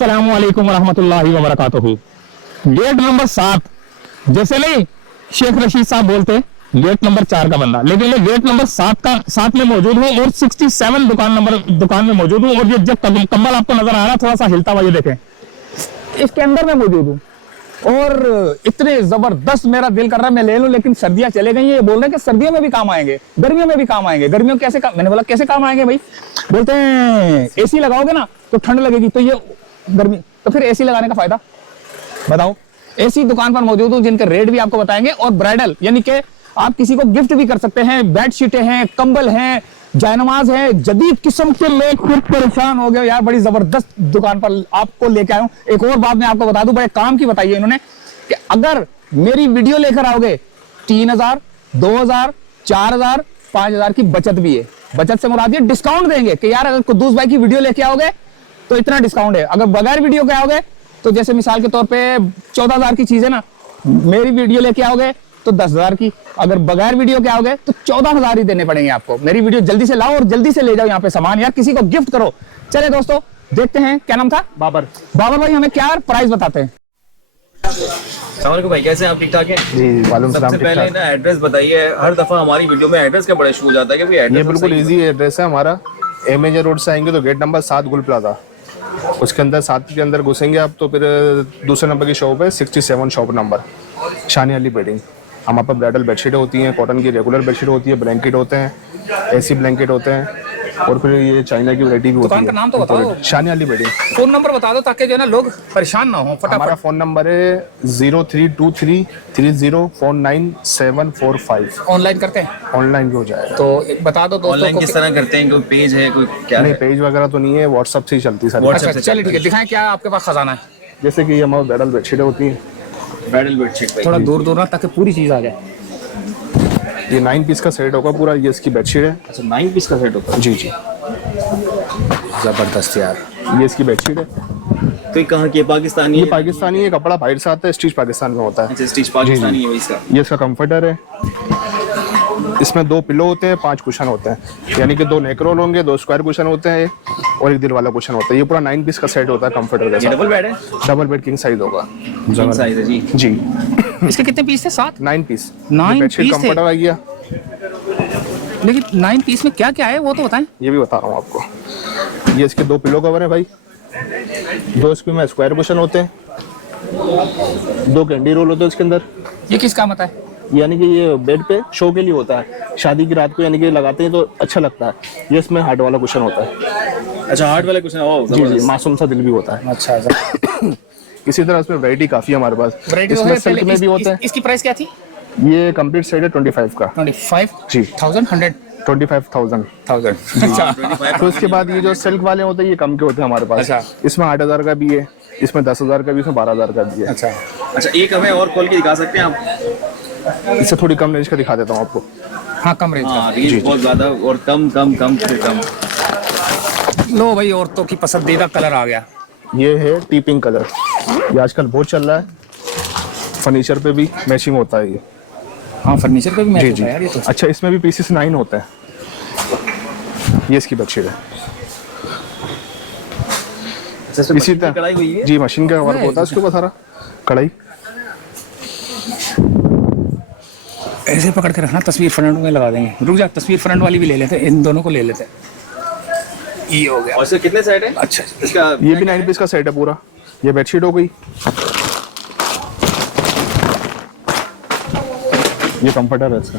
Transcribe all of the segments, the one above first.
अस्सलामु अलैकुम रहमतुल्लाहि व बरकातुहू। गेट नंबर 7 जैसे नहीं शेख रशीद साहब बोलते गेट नंबर 4 का बंदा, लेकिन मैं गेट नंबर 7 में मौजूद हूँ और 67 दुकान में मौजूद हूँ। और ये जब कंबल आपको नजर आ रहा है थोड़ा सा हिलता हुआ, ये देखें, इसके अंदर मैं मौजूद हूँ और इतने जबरदस्त मेरा दिल कर रहा है मैं ले लूं, लेकिन सर्दियां चले गई हैं। ये बोल रहे हैं कि सर्दियों में भी काम आएंगे, गर्मियों में भी काम आएंगे। गर्मियों कैसे काम? मैंने बोला कैसे काम आएंगे भाई? बोलते हैं एसी लगाओगे ना तो ठंड लगेगी, तो ये गर्मी, तो फिर एसी लगाने का फायदा बताओ। एसी दुकान पर मौजूद हूँ जिनके रेट भी आपको बताएंगे, और ब्राइडल यानी कि आप किसी को गिफ्ट भी कर सकते हैं। बेडशीटें हैं, कंबल हैं, जायनमाज है, जदीद किस्म के। लोग खुद परेशान हो गए यार, बड़ी जबरदस्त दुकान पर आपको लेके आया हूं। एक और बात मैं आपको बता दूं, बड़े काम की बताई है इन्होंने कि अगर मेरी वीडियो लेकर आओगे 3000, 2000, 4000, 5000 की बचत भी है। बचत से मुराद ये डिस्काउंट देंगे कि यार अगर कुद्दूस भाई की वीडियो लेके आओगे तो इतना डिस्काउंट है। अगर बगैर वीडियो के आओगे तो जैसे मिसाल के तौर पे 14000 की चीज है ना, मेरी वीडियो लेके आओगे तो 10000 की। अगर बगैर वीडियो के आओगे तो 14000 ही देने पड़ेंगे आपको। मेरी वीडियो जल्दी से लाओ और जल्दी से ले जाओ यहाँ पे सामान, यार किसी को गिफ्ट करो। चले दोस्तों देखते हैं, क्या नाम था? बाबर भाई हमें क्या प्राइस बताते हैं? भाई कैसे हैं आप? ठीक ठाक हैं जी, वालेकुम सलाम। सबसे पहले ना एड्रेस बताइए। हर दफा हमारी वीडियो में एड्रेस का बड़ा इशू हो जाता है कि भाई एड्रेस ये बिल्कुल इजी एड्रेस है हमारा। एमएजे रोड से आएंगे तो गेट नंबर 7 गुल प्लाजा, उसके अंदर 7 के अंदर घुसेंगे आप तो फिर दूसरे नंबर की शॉप है 67 शॉप नंबर, शानी अली बेडिंग। हमारे पास ब्राइडल बेडशीट होती हैं, कॉटन की रेगुलर बेडशीट होती है, ब्लैंकेट होते हैं, एसी ब्लैंकेट होते हैं, और फिर ये चाइना की वैरायटी भी होती है। दुकान का नाम तो बताओ। शानी अली बेडिंग। फोन नंबर बता दो ताकि जो है ना लोग परेशान ना हो। हमारा फोन नंबर है 032330494745। ऑनलाइन करते हैं? ऑनलाइन भी हो जाएगा। तो बता दो दोस्तों ऑनलाइन किस तरह करते हैं? कोई पेज है, कोई क्या नहीं, है? पेज वगैरह तो नहीं है, व्हाट्सएप से ही चलती है सारी। अच्छा चलिए ठीक है, दिखाएं क्या आपके पास खजाना है। जैसे कि ये हमारी ब्राइडल बेडशीट होती है, ब्राइडल बेडशीट थोड़ा दूर दूर ना ताकि पूरी चीज आ जाए। ये 9 पीस का सेट होगा पूरा, ये इसकी बेडशीट है। अच्छा 9 पीस का सेट होता है? जी, जबरदस्त यार। ये इसकी बेडशीट है। तो ये कहाँ की है? पाकिस्तानी ये है? पाकिस्तानी है, कपड़ा बाहर से आता है, स्टिच पाकिस्तान में होता है। अच्छा स्टिच पाकिस्तानी है इसका। ये इसका कंफर्टर है। इसमें 2 पिलो होते हैं, 5 कुशन होते हैं, यानी कि 2 नेक रोल होंगे, 2 स्क्वायर कुशन होते हैं और 1 दिल वाला कुशन होता है। ये पूरा 9 पीस का सेट होता है कंफर्टर का। डबल बेड है? डबल बेड किंग साइज होगा। किंग साइज है जी। जी, इसके कितने पीस थे? 7? 9 पीस। 9 बेडशीट पीस कंफर्टर आ गया। लेकिन 9 पीस में क्या क्या है वो तो बताएं। ये भी बता रहा हूँ आपको। ये इसके 2 पिलो कवर है भाई, 2 इसके में स्क्वायर कुशन होते हैं, 2 कैंडी रोल होते हैं इसके अंदर। ये किस काम आता है? यानी कि ये बेड पे शो के लिए होता है, शादी की रात को यानी कि लगाते हैं तो अच्छा लगता है। ये इसमें हार्ट वाला कुशन होता है। अच्छा हार्ट वाला कुछ है? जी, मासूम सा दिल भी होता है। अच्छा इसी तरह इसमें वैरायटी काफी है हमारे पास। वैरायटी इसमें सिल्क में भी होता है। इसकी प्राइस क्या थी? ये कंप्लीट सेट है 25 का। 25 जी, 1000 25,000। अच्छा तो इसके बाद ये जो सिल्क वाले होते हैं ये कम के होते हैं हमारे पास। अच्छा। इसमें 8000 का भी है, इसमें 10,000 का भी, इसमें 12,000 का भी है। अच्छा एक हमें और खोल के दिखा सकते हैं आप? इससे थोड़ी कम रेंज का दिखा देता हूँ आपको। हाँ कम रेंज हाँ रेंज बहुत ज्यादा और कम फिर कम। लो भाई, औरतों की पसंदीदा कलर आ गया। ये है टी पिंक कलर, ये आजकल बहुत चल रहा है, फर्नीचर पे भी मैचिंग होता है ये। हाँ फर्नीचर पे भी मैच जी होता है यार ये तो। अच्छा, इसमें भी पीसेस 9 होते हैं। ये इसकी बेडशीट है। इसी तरह कढ़ाई हुई है? जी, मशीन का वर्क होता है इसके ऊपर सारा। कढ़ाई ऐसे पकड़ के रखना, तस्वीर फ्रंट में लगा देंगे। रुक जा, तस्वीर फ्रंट वाली भी ले लेते हैं, इन दोनों को ले लेते हैं। ये हो गया। और इसके कितने सेट है? अच्छा इसका ये भी 9 पीस का सेट है पूरा। ये बेडशीट हो गई, ये कंफर्टर है इसका।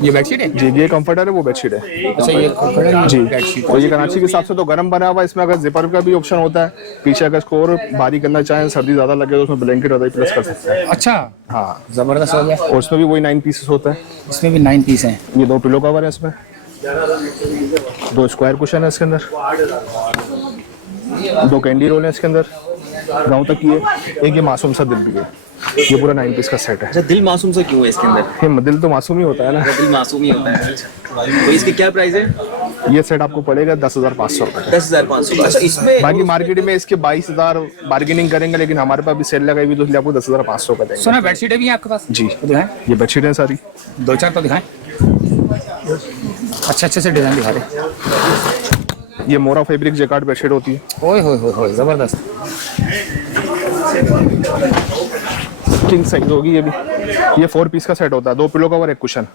ये बेडशीट है जी, ये कंफर्टर है, वो बेडशीट है। अच्छा ये जी, बेडशीट। और ये कराची के हिसाब से तो गर्म बना हुआ है। इसमें अगर जिपर का भी ऑप्शन होता है, पीछे अगर इसको और भारी करना चाहें, सर्दी ज्यादा लगे तो उसमें ब्लैंकेट होता है, प्लस कर सकते हैं। अच्छा हाँ, जबरदस्त हो गया। और उसमें भी वही 9 पीसेस होता है। इसमें भी 9 पीस हैं। ये 2 पिलो कवर है इसमें, 2 स्क्वायर कुशन है इसके अंदर, 2 कैंडी रोल है इसके अंदर, गाँव तक की है। एक ये मासूम सा दिल भी है। ये पूरा 9 पीस का सेट है। अच्छा दिल मासूम सा क्यों है इसके अंदर? ये दिल तो मासूम ही होता है ना। दिल मासूम ही होता है। तो इसकी क्या प्राइस है? ये सेट आपको पड़ेगा 10,500 रुपये। 10,500। अच्छा इसमें बाकी मार्केट में इसके 22,000 बार्गेनिंग करेंगे, लेकिन हमारे पास भी सेल लगाई हुई तो इसलिए आपको 10,500 का देंगे। सुना बेडशीटें भी हैं आपके पास? जी, तो दिखाएं, ये बेडशीट है सारी। 2-4 तो दिखाएं। अच्छे अच्छे से डिजाइन दिखा रहे। ये मोरा फैब्रिक जैकार्ड बेडशीट होती है, ओए होए होए होए, जबरदस्त। किंग साइज होगी ये भी। ये 4 पीस का सेट होता है, 2 पिलो कवर 1 कुशन।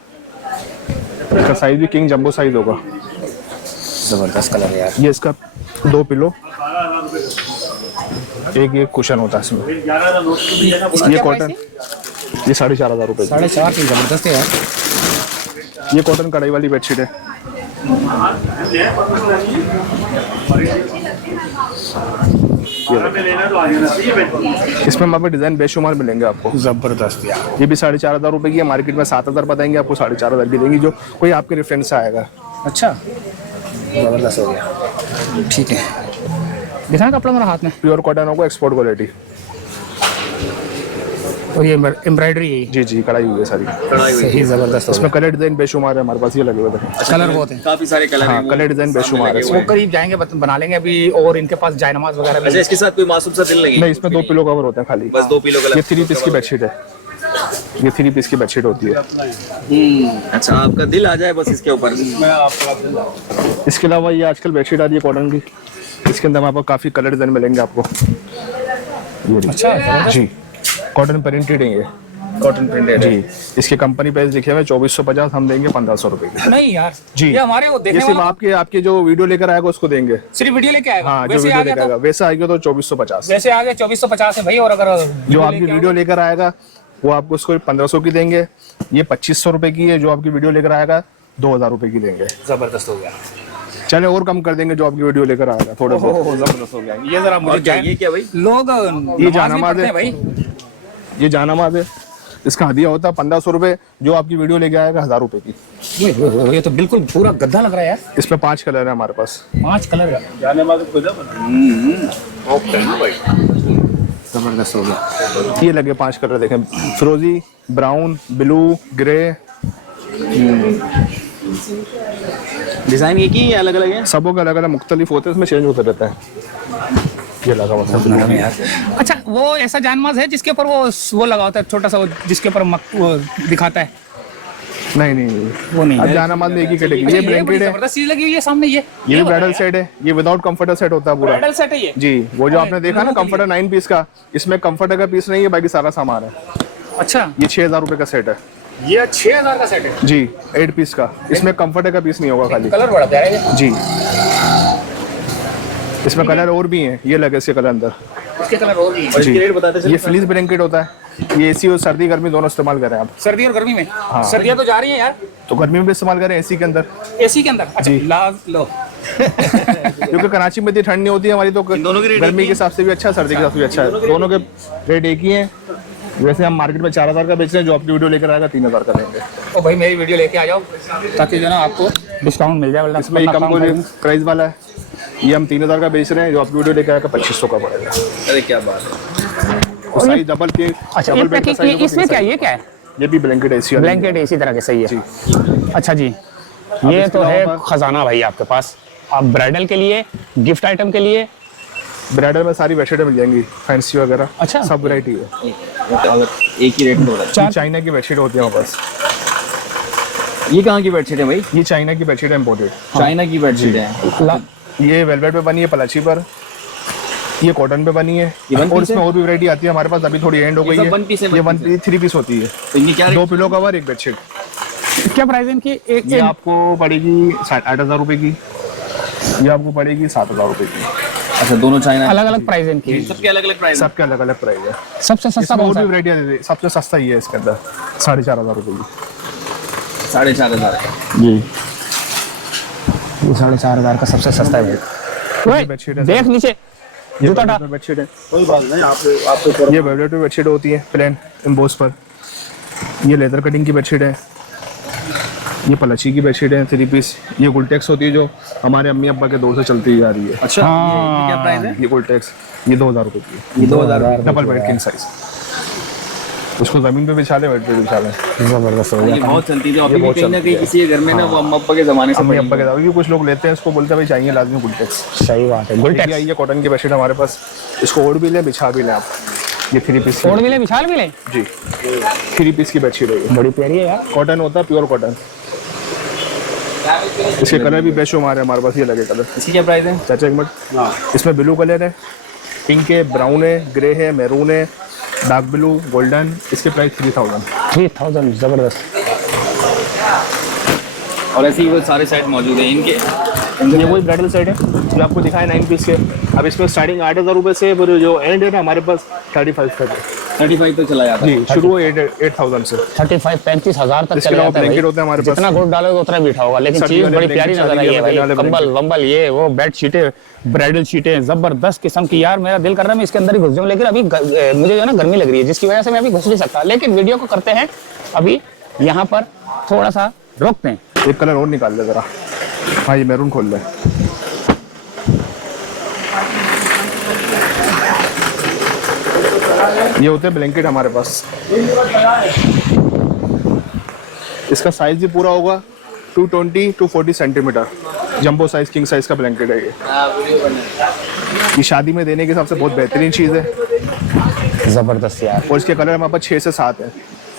इसका साइज भी किंग जंबो साइज होगा। जबरदस्त कलर है यार। ये इसका 2 पिलो, एक कुशन होता है इसमें। ये कॉटन, ये 4,500 रुपए। 4.5 की जबरदस्त है यार। ये कॉटन कढ़ाई वाली बेडशीट है। इसमें हमारे डिजाइन बेशुमार मिलेंगे आपको। जबरदस्त यार। ये भी 4,500 रुपए की है, मार्केट में 7,000 बताएंगे, आपको 4,500 की देंगी, जो कोई आपके रेफरेंस से आएगा। अच्छा, जबरदस्त हो गया। ठीक है, दिखा कपड़ा मेरा हाथ में। प्योर कॉटन होगा, एक्सपोर्ट क्वालिटी। और ये एम्ब्रॉयडरी है। जी जी, कढ़ाई हुई है सारी। सही, जबरदस्त। इसमें कलर डिजाइन बेशुमार है हमारे पास, ये लगे हुए थे। कलर बहुत है। काफी सारे कलर हाँ, हैं। कलर डिजाइन बेशुमार है वो इसमें। करीब जाएंगे, बना लेंगे अभी। और इनके पास जायनमाज वगैरह भी अच्छा, इसके साथ कोई मासूम सा दिल नहीं है? नहीं, इसमें 2 पिलो कवर होते हैं खाली। बस 2 पिलो कलर। ये 3 पीस की बेडशीट है। ये 3 पीस की बेडशीट होती है। अच्छा, आपका दिल आ जाए बस इसके ऊपर। इसके अलावा ये आजकल बेडशीट आ रही है कॉटन की, इसके अंदर हमारे पास काफी कलर डिजाइन मिलेंगे आपको। ये देखिए। अच्छा, जी, कॉटन प्रिंटेड है ये। कॉटन प्रिंटेड जी, इसके कंपनी प्राइस लिखे हुए 2450, हम देंगे 1500 रुपए की। नहीं यार जी। ये हमारे वो ये देखने सिर्फ वाला आपके जो वीडियो लेकर आएगा उसको देंगे। सिर्फ वीडियो लेके आएगा। हाँ, जो वैसे वीडियो आ गया लेकर आएगा वैसा आएगा तो 2450। वैसे आ गया 2450 है भाई। और अगर जो आपकी वीडियो लेकर आएगा वो आपको उसको 1500 की देंगे। ये 2500 रुपए की है, जो आपकी वीडियो लेकर आएगा 2000 रुपए की देंगे। जबरदस्त हो गया। चले और कम कर देंगे जो आपकी वीडियो लेकर आएगा थोड़ा बहुत। जबरदस्त हो गया। ये जरा मुझे क्या ये क्या भाई? लोग ये नमाज भी जानामाज पढ़ते है हैं भाई। ये जानामाज है, इसका हदिया होता है 1500 रुपए, जो आपकी वीडियो लेके आएगा 1000 रुपए की। ये तो बिल्कुल पूरा गद्दा लग रहा है यार। इसमें 5 कलर है हमारे पास। 5 कलर है। जबरदस्त हो गया। ये लगे 5 कलर देखें, फिरोजी, ब्राउन, ब्लू, ग्रे, डिजाइन एक ही अलग अलग है? सबों का अलग अलग मुख्तलिफ होते हैं, इसमें चेंज होते रहता है। ये लगा हुआ सब यार। अच्छा, वो ऐसा जानमाज है जिसके ऊपर वो लगा होता है छोटा सा, वो जिसके ऊपर वो दिखाता है? नहीं नहीं, वो नहीं अब है। जानामाज में एक ही कैटेगरी। ये ये बड़ी ब्लैंकेट है, जबरदस्त चीज लगी हुई है सामने। ये ये भी ब्राइडल सेट है। ये विदाउट कंफर्टर सेट होता है पूरा। ब्राइडल सेट है ये। जी, वो जो आपने देखा ना कंफर्टर 9 पीस का, इसमें कंफर्टर का पीस नहीं है, बाकी सारा सामान है। अच्छा, ये 6000 रुपए का सेट है। ये 6000 का सेट है जी, 8 पीस का। इसमें कंफर्टर का पीस नहीं होगा खाली। कलर बड़ा प्यारा है। जी, इसमें कलर और भी हैं, ये लगे इसके कलर अंदर। इसके कलर और भी हैं। और इसकी रेट बताते चलो। ये फ्लीस ब्लैंकेट होता है। ये एसी और सर्दी गर्मी दोनों इस्तेमाल करें आप। सर्दी और गर्मी में? सर्दियां तो जा रही हैं यार, तो गर्मी में भी इस्तेमाल करें एसी के अंदर, एसी के अंदर। अच्छा, जी। लो क्योंकि कराची में इतनी ठंड नहीं होती है हमारी, तो दोनों के रेट गर्मी एक के हिसाब से भी अच्छा, सर्दी के हिसाब से भी अच्छा है। दोनों के रेट एक ही हैं। वैसे हम मार्केट में 4000 का बेच रहे हैं, जो आपकी वीडियो लेकर आएगा 3000 का देंगे। ओ भाई, मेरी वीडियो लेके आ जाओ ताकि जो ना आपको डिस्काउंट मिल जाए। वरना इसमें एक कम प्राइस वाला है, ये हम 3000 का बेच रहे हैं, जो आपकी वीडियो लेकर आएगा 2500 का पड़ेगा। अरे क्या बात है। और साइज डबल के, अच्छा, डबल बेड का साइज होगा, इसमें क्या है? ये क्या है? ये भी ब्लैंकेट एसी वाला। ब्लैंकेट इसी तरह के। सही है। जी। अच्छा जी, अब ये इसके तो है अलावा- खजाना भाई आपके पास। आप ब्राइडल के लिए, गिफ्ट आइटम के लिए। ब्राइडल में सारी बेडशीटें मिल जाएंगी, फैंसी वगैरह। अच्छा। सब वैरायटी है। अगर एक ही रेट में बोला। ये चाइना की बेडशीट होती है हमारे पास। ये कहाँ की बेडशीट है भाई? ये चाइना की बेडशीट है, इम्पोर्टेड। चाइना की बेडशीट है। ये वेलवेट पे बनी है, पलाची पर। ये कॉटन पे बनी है। ये one और piece इसमें है? और भी वैरायटी आती है हमारे पास, अभी थोड़ी एंड हो गई ये है। सब one piece है, ये one वन piece है। 3 पीस होती है। तो इनकी क्या 2 रेट? पिलो कवर, एक बेडशीट। क्या प्राइस है इनकी? एक ये आपको पड़ेगी 8,000 रुपए की। ये आपको पड़ेगी 7,000 रुपए की। अच्छा, दोनों चाइना। अलग अलग प्राइस है इनकी। सबके अलग अलग प्राइस। सबके अलग अलग प्राइस है। सबसे सस्ता इसमें कौन और सा भी है? वैरायटी आती है, सबसे सस्ता ही है इसके अंदर, 4,500 रुपए की। 4,500। जी, 4,500 का सबसे सस्ता है। ये बेडशीट है। देख नीचे, ये जूता डाल। बेडशीट है। कोई बात नहीं, आप ये वेलवेट पे बेडशीट होती है, प्लेन एम्बोस पर। ये लेदर कटिंग की बेडशीट है। ये पलाची की बेडशीट है, 3 पीस। ये गुलटेक्स होती है, जो हमारे अम्मी अब्बा के दौर से चलती आ रही है। अच्छा, ये क्या प्राइस है? ये गुलटेक्स, ये 2000 रुपए की है। ये 2000। Double bed king size. उसको जमीन पे बिछा ले, बेड पे बिछा ले। जबरदस्त हो ये गया। बहुत चलती थी। अभी भी बहुत कहीं ना चलती कहीं है। किसी के घर में ना वो अम्मा अब्बा के जमाने से अम्मी पड़ी अब्बा के है। दौर की कुछ लोग लेते हैं, इसको बोलते हैं भाई चाहिए लाजमी गुलटेक्स। सही बात है। ये गुलटेक्स आई है कॉटन की बेडशीट हमारे पास। इसको ओढ़ भी ले, बिछा भी ले आप। ये 3 पीस ओढ़ भी ले, विशाल भी ले। जी, 3 पीस की बेडशीट है ये। बड़ी प्यारी है यार। कॉटन होता है, प्योर कॉटन। इसके कलर भी बेशुमार है हमारे पास, ये लगे कलर। इसकी क्या प्राइस है? चाचा एक मिनट, इसमें ब्लू कलर है, पिंक है, ब्राउन है, ग्रे है, मैरून है, डार्क ब्लू, गोल्डन। इसके प्राइस 3000। 3000 जबरदस्त। और ऐसे ही वो सारे सेट मौजूद हैं इनके। ये वही ब्राइडल सेट है जो आपको दिखाया 9 पीस के। अब इसमें स्टार्टिंग 8000 रुपये से, पर जो एंड है ना हमारे पास 35 तक है। 35 तक चला जाता है। जी, शुरू 8000 से। 35,000 तक इसके चले अलावा जाता है ब्लैंकेट भाई। होते हैं हमारे पास। जितना गुड़ डालोगे उतना मीठा होगा, लेकिन सर्दी चीज वाले बड़ी प्यारी ब्लैंकेट, नजर आई है शादी वाले भाई। कंबल ब्लैंकेट। वंबल ये वो बेड शीटें, ब्राइडल शीटें जबरदस्त किस्म की। यार मेरा दिल कर रहा है मैं इसके अंदर ही घुस जाऊं, लेकिन अभी मुझे जो है ना गर्मी लग रही है, जिसकी वजह से मैं अभी घुस नहीं सकता। लेकिन वीडियो को करते हैं अभी यहाँ पर थोड़ा सा रोकते हैं। एक कलर और निकाल ले जरा। हाँ, ये मैरून खोल ले। ये होते हैं ब्लैंकेट हमारे पास। इसका साइज भी पूरा होगा 220 to 40 centimetre. Jumbo size, king size का ब्लैंकेट है ये शादी में देने के हिसाब से बहुत बेहतरीन चीज़ है। जबरदस्त यार। और इसके कलर हमारे पास 6 से 7 है।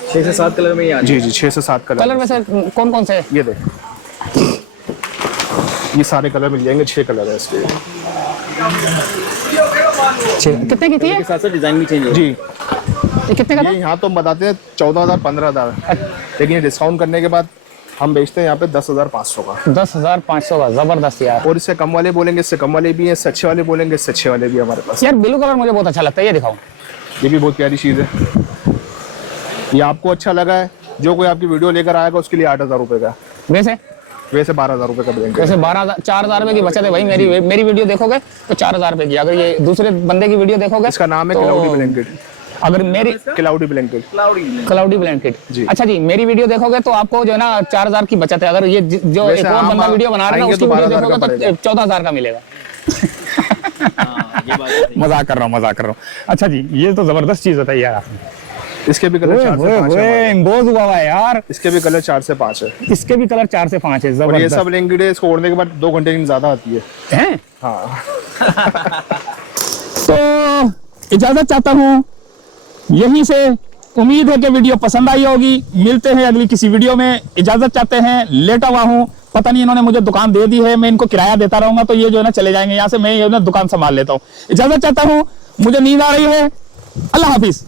6 से 7 कलर में ही आ जी जी, 6 से 7 कलर कलर। वैसे कौन कौन से है? ये देख, ये सारे कलर मिल जाएंगे। 6 कलर है इसके। कितने की थी ये? के साथ साथ डिजाइन भी चेंज हो जी, ये कितने का था? ये यहाँ तो हम बताते हैं 14,000 15,000, लेकिन ये डिस्काउंट करने के बाद हम बेचते हैं यहाँ पे 10,500 का। 10,500 का। जबरदस्त यार। और इससे कम वाले बोलेंगे, इससे कम वाले भी हैं, इससे अच्छे वाले बोलेंगे, इससे अच्छे वाले भी हैं हमारे पास। यार ब्लू कलर मुझे बहुत अच्छा लगता है, ये दिखाओ। ये भी बहुत प्यारी चीज़ है। ये आपको अच्छा लगा है, जो कोई आपकी वीडियो लेकर आएगा उसके लिए 8,000 रुपये का। वैसे 12,000 रुपये का ब्लैंकेट। वैसे 12,000 4,000 रुपये की बचत है भाई। मेरी वीडियो देखोगे तो 4,000 रुपये की। अगर ये दूसरे बंदे की वीडियो देखोगे, इसका नाम है तो क्लाउडी ब्लैंकेट। अगर मेरी क्लाउडी ब्लैंकेट। Cloudy blanket. जी। अच्छा जी, मेरी वीडियो देखोगे तो आपको जो है ना 4,000 की बचत है। अगर ये जो वैसे एक और हम बंदा वीडियो बना रहा है ना, आएंगे उसकी तो वीडियो 12,000 देखोगे का तो पड़ेगा। 14,000 का मिलेगा। मजाक कर रहा हूँ। अच्छा जी, ये तो जबरदस्त चीज बताई यार आपने। इसके भी कलर 4 से 5 है। इम्पोज हुआ है यार। इसके भी कलर 4 से 5 है। इसके भी कलर 4 से 5 है। और ये जबरदस्त सब ब्लैंकेट है, इसको ओढ़ने के बाद 2 घंटे की ज्यादा आती है। हैं? हाँ। तो इजाजत चाहता हूँ यहीं से। उम्मीद है कि वीडियो पसंद आई होगी। मिलते हैं अगली किसी वीडियो में। इजाजत चाहते हैं। लेटा हुआ हूँ, पता नहीं इन्होंने मुझे दुकान दे दी है, मैं इनको किराया देता रहूंगा तो ये जो है ना चले जाएंगे यहाँ से। मैं ये ना दुकान संभाल लेता हूँ। इजाजत चाहता हूँ, मुझे नींद आ रही है। अल्लाह हाफिज।